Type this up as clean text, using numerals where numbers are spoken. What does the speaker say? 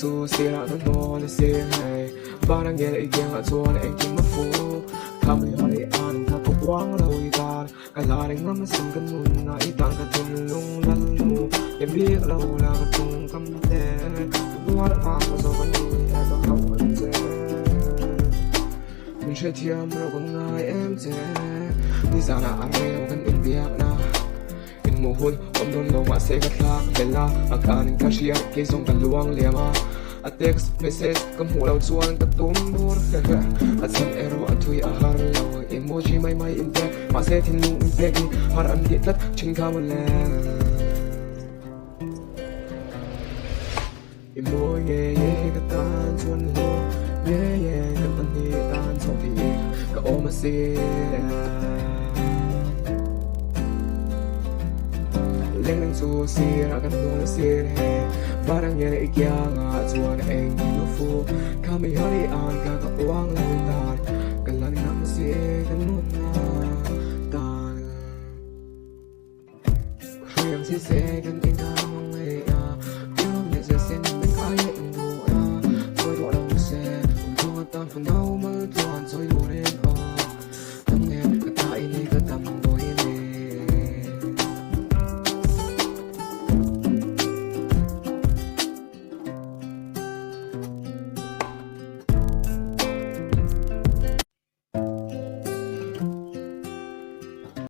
su si ra tan no le si hai ba đang nghe lại tiếng ở chùa này anh kim mất phố tham người hỏi an ta phục quang lâu ta cả là đánh ngắm sân cơn mùn nãy tăng cả từng lung lăn lù em biết lâu là cả tung cắm té qua đã phá và do con đi ai đó không ăn dễ mình sẽ thiêm rồi con ngài em dễ đi ra là anh đâu cần in việc na in mùa hôn ông đôn lâu mà sẽ gắt lạc để la mà cả những cái gì cái dòng cả luang liềm a text message kam hulaw chuan ka tumbur a chan ero a thui a har lo emoji mai mai impact ma se thin lung impact ni har an ti tat chin kha mon le emoji ye ye ka tan chuan lo ye ye ka tan ni tan so ti ka o ma se lên su si ra kan tu si he barang ye le kya nga chuan eng lu fu kami hari an ka ka wang la ta kalan nam si kan mun na ta riêng si se kan